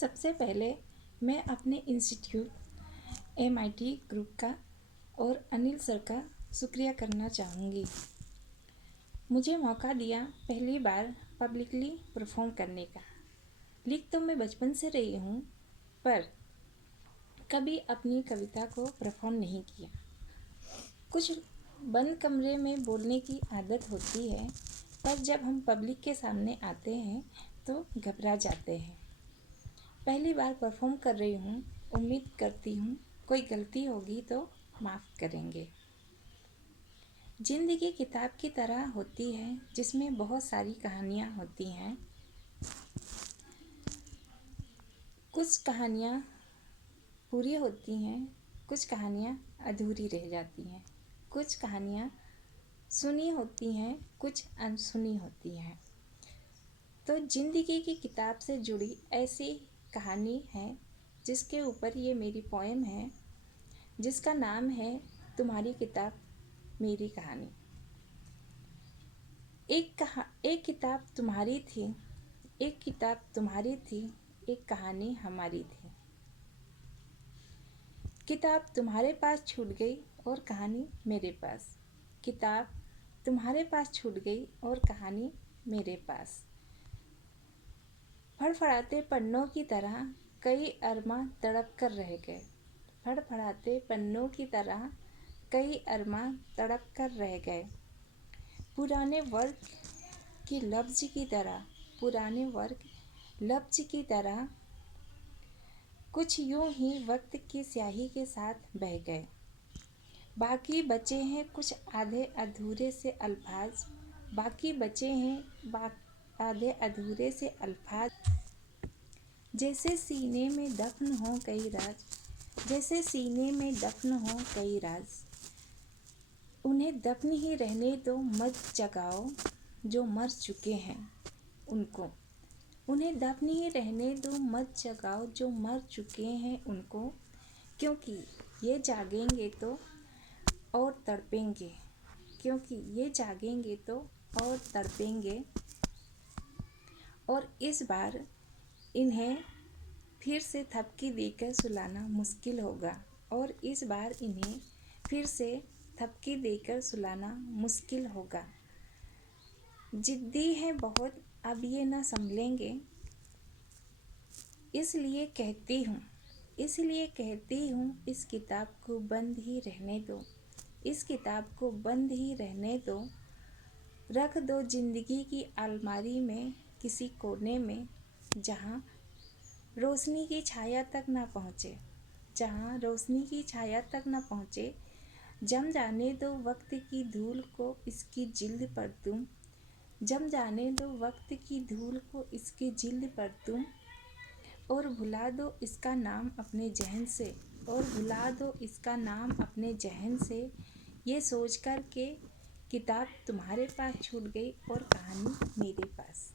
सबसे पहले मैं अपने इंस्टीट्यूट MIT ग्रुप का और अनिल सर का शुक्रिया करना चाहूँगी। मुझे मौका दिया पहली बार पब्लिकली परफॉर्म करने का। लिख तो मैं बचपन से रही हूँ, पर कभी अपनी कविता को परफॉर्म नहीं किया। कुछ बंद कमरे में बोलने की आदत होती है, पर जब हम पब्लिक के सामने आते हैं तो घबरा जाते हैं। पहली बार परफॉर्म कर रही हूँ, उम्मीद करती हूँ कोई गलती होगी तो माफ़ करेंगे। ज़िंदगी किताब की तरह होती है जिसमें बहुत सारी कहानियाँ होती हैं। कुछ कहानियाँ पूरी होती हैं, कुछ कहानियाँ अधूरी रह जाती हैं। कुछ कहानियाँ सुनी होती हैं, कुछ अनसुनी होती हैं। तो ज़िंदगी की किताब से जुड़ी ऐसी कहानी है जिसके ऊपर ये मेरी पोएम है, जिसका नाम है तुम्हारी किताब मेरी कहानी। एक किताब तुम्हारी थी, एक किताब तुम्हारी थी, एक कहानी हमारी थी। किताब तुम्हारे पास छूट गई और कहानी मेरे पास। किताब तुम्हारे पास छूट गई और कहानी मेरे पास। फड़फड़ाते पन्नों की तरह कई अरमां तड़प कर रह गए। फड़फड़ाते पन्नों की तरह कई अरमां तड़प कर रह गए। पुराने वर्ग की लफ्ज़ की तरह, पुराने वर्ग लफ्ज़ की तरह कुछ यूं ही वक्त की स्याही के साथ बह गए। बाकी बचे हैं कुछ आधे अधूरे से अल्फाज, बाकी बचे हैं आधे अधूरे से अल्फाज। जैसे सीने में दफन हो कई राज, जैसे सीने में दफन हो कई राज। उन्हें दफन ही रहने दो, मत जगाओ जो मर चुके हैं उनको। उन्हें दफन ही रहने दो, मत जगाओ जो मर चुके हैं उनको। क्योंकि ये जागेंगे तो और तड़पेंगे, क्योंकि ये जागेंगे तो और तड़पेंगे। और इस बार इन्हें फिर से थपकी देकर सुलाना मुश्किल होगा, और इस बार इन्हें फिर से थपकी देकर सुलाना मुश्किल होगा। जिद्दी है बहुत, अब ये ना संभलेंगे। इसलिए कहती हूँ इस किताब को बंद ही रहने दो, इस किताब को बंद ही रहने दो। रख दो जिंदगी की अलमारी में किसी कोने में, जहाँ रोशनी की छाया तक ना पहुँचे, जहाँ रोशनी की छाया तक ना पहुँचे। जम जाने दो वक्त की धूल को इसकी जिल्द पर तुम, जम जाने दो वक्त की धूल को इसकी जिल्द पर तुम। और भुला दो इसका नाम अपने जहन से, और भुला दो इसका नाम अपने जहन से। ये सोच कर के किताब तुम्हारे पास छूट गई और कहानी मेरे पास।